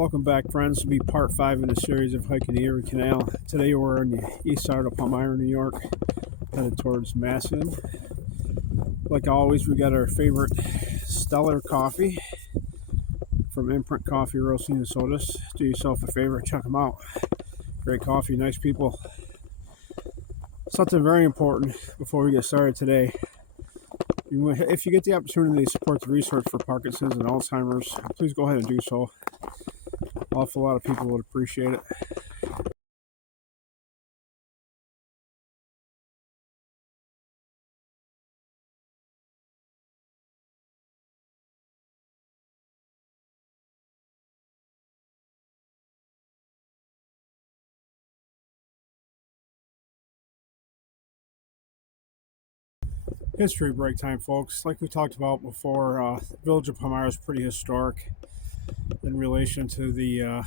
Welcome back, friends, to be part 5 in the series of hiking the Erie Canal. Today we're on the east side of Palmyra, New York, headed towards Macedon. Like always, we got our favorite Stellar coffee from Imprint Coffee Roasting and Sodas. Do yourself a favor, check them out. Great coffee, nice people. Something very important before we get started today. If you get the opportunity to support the research for Parkinson's and Alzheimer's, please go ahead and do so. An awful lot of people would appreciate it. History break time, folks. Like we talked about before, the village of Palmyra is pretty historic in relation to the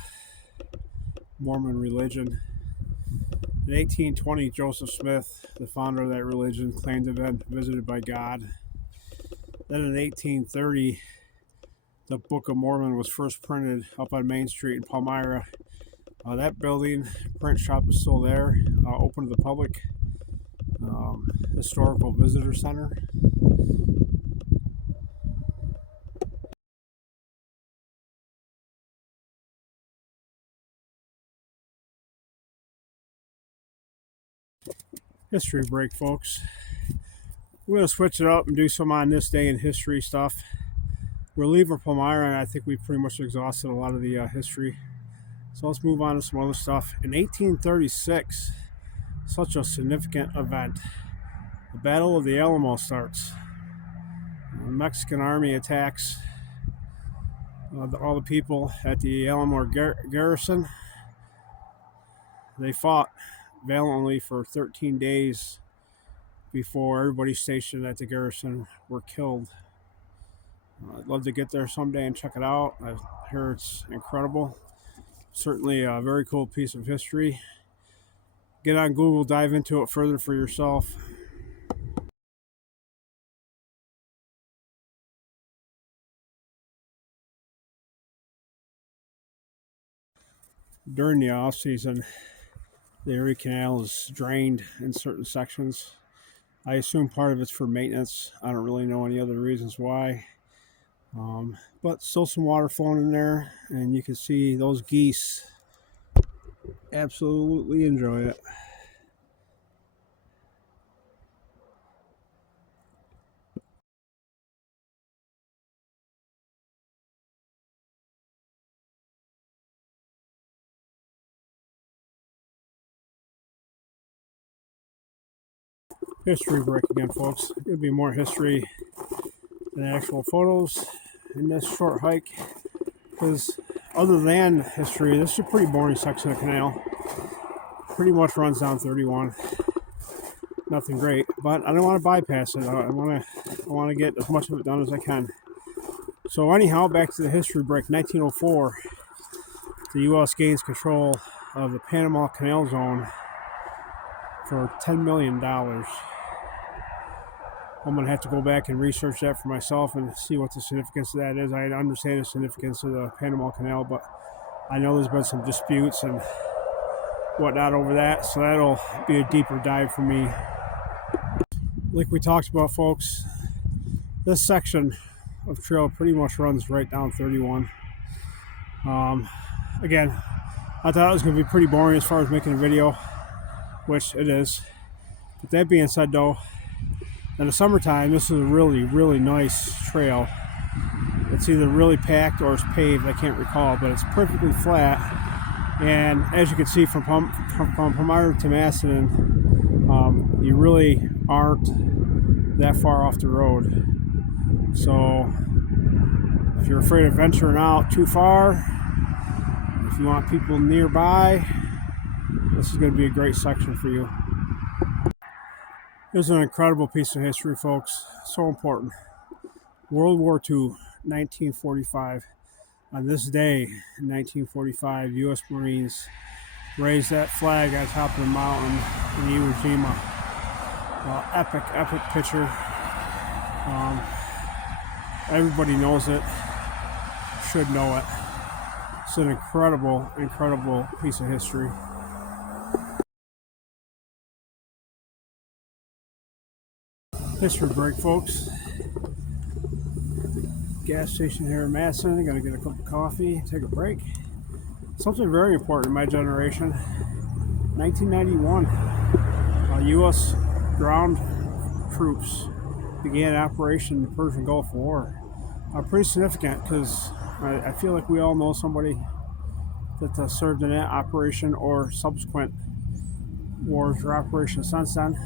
Mormon religion. In 1820, Joseph Smith, the founder of that religion, claimed to have been visited by God. Then in 1830, the Book of Mormon was first printed up on Main Street in Palmyra. That building, print shop, is still there, open to the public. Historical visitor center. History break, folks. We're going to switch it up and do some on this day in history stuff. We're leaving Palmyra, and I think we pretty much exhausted a lot of the history. So let's move on to some other stuff. In 1836, such a significant event. The Battle of the Alamo starts. The Mexican army attacks all the people at the Alamo garrison. They fought valiantly for 13 days before everybody stationed at the garrison were killed. I'd love to get there someday and check it out. I hear it's incredible. Certainly a very cool piece of history. Get on Google, dive into it further for yourself. During the off season, the Erie Canal is drained in certain sections. I assume part of it's for maintenance. I don't really know any other reasons why. But still some water flowing in there, and you can see those geese absolutely enjoy it. History break again, folks. There'll be more history than actual photos in this short hike, because other than history, this is a pretty boring section of canal. Pretty much runs down 31. Nothing great, but I don't want to bypass it. I want to get as much of it done as I can. So anyhow, back to the history break. 1904, the U.S. gains control of the Panama Canal Zone for $10 million. I'm going to have to go back and research that for myself and see what the significance of that is. I understand the significance of the Panama Canal, but I know there's been some disputes and whatnot over that, so that'll be a deeper dive for me. Like we talked about, folks, this section of trail pretty much runs right down 31. Again, I thought it was going to be pretty boring as far as making a video, which it is. But that being said, though, in the summertime, this is a really, really nice trail. It's either really packed or it's paved, I can't recall, but it's perfectly flat. And as you can see from Palmyra to Macedon, you really aren't that far off the road. So if you're afraid of venturing out too far, if you want people nearby, this is going to be a great section for you. This is an incredible piece of history, folks. So important. World War II, 1945. On this day, in 1945, U.S. Marines raised that flag on top of the mountain in Iwo Jima. Epic picture. Everybody knows it, should know it. It's an incredible, incredible piece of history. History break, folks. Gas station here in Macedon. Gotta get a cup of coffee, take a break. Something very important in my generation. 1991, U.S. ground troops began operation in the Persian Gulf War. Pretty significant because I feel like we all know somebody that served in that operation or subsequent wars or operations since then.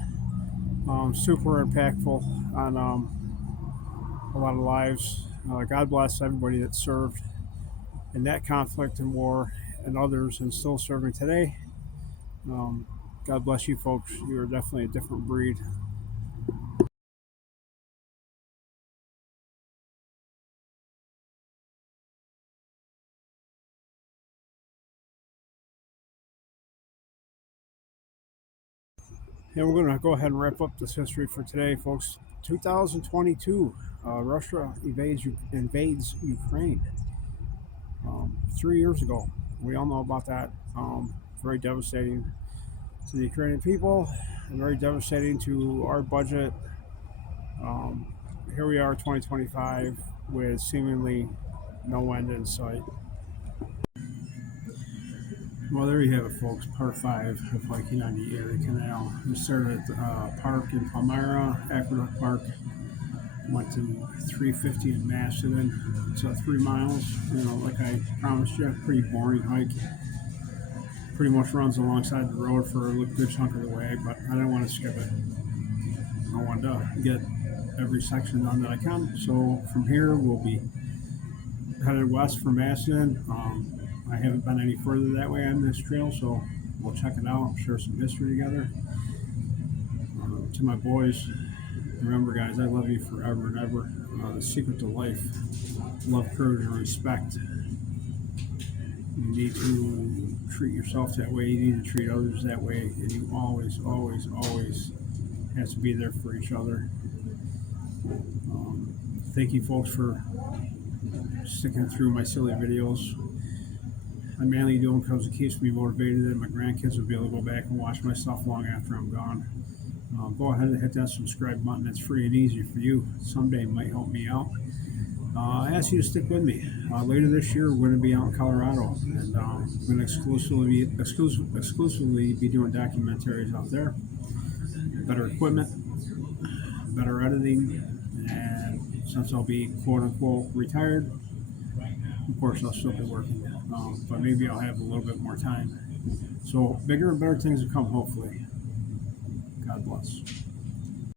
Super impactful on a lot of lives. God bless everybody that served in that conflict and war and others and still serving today. Um, God bless you folks. You are definitely a different breed. And we're going to go ahead and wrap up this history for today, folks. 2022, Russia invades Ukraine. 3 years ago. We all know about that. Very devastating to the Ukrainian people, and very devastating to our budget. Um, Here we are, 2025, with seemingly no end in sight. Well, there you have it, folks. Part 5 of hiking on the Erie Canal. We started at the park in Palmyra, Aqueduct Park. Went to 350 in Macedon. It's 3 miles. Like I promised you, pretty boring hike. Pretty much runs alongside the road for a good chunk of the way, but I didn't want to skip it. I wanted to get every section done that I can. So from here, we'll be headed west from Macedon. I haven't been any further that way on this trail, so we'll check it out, share some history together. To my boys, remember, guys, I love you forever and ever. The secret to life: love, courage, and respect. You need to treat yourself that way. You need to treat others that way, and you always, always, always have to be there for each other. Thank you, folks, for sticking through my silly videos. I mainly do them because it keeps me motivated, and my grandkids will be able to go back and watch my stuff long after I'm gone. Go ahead and hit that subscribe button. It's free and easy for you. Someday it might help me out. I ask you to stick with me. Later this year, we're going to be out in Colorado, and we're going to exclusively be doing documentaries out there. Better equipment, better editing, and since I'll be quote unquote retired, of course I'll still be working, but maybe I'll have a little bit more time. So bigger and better things to come, hopefully. God bless.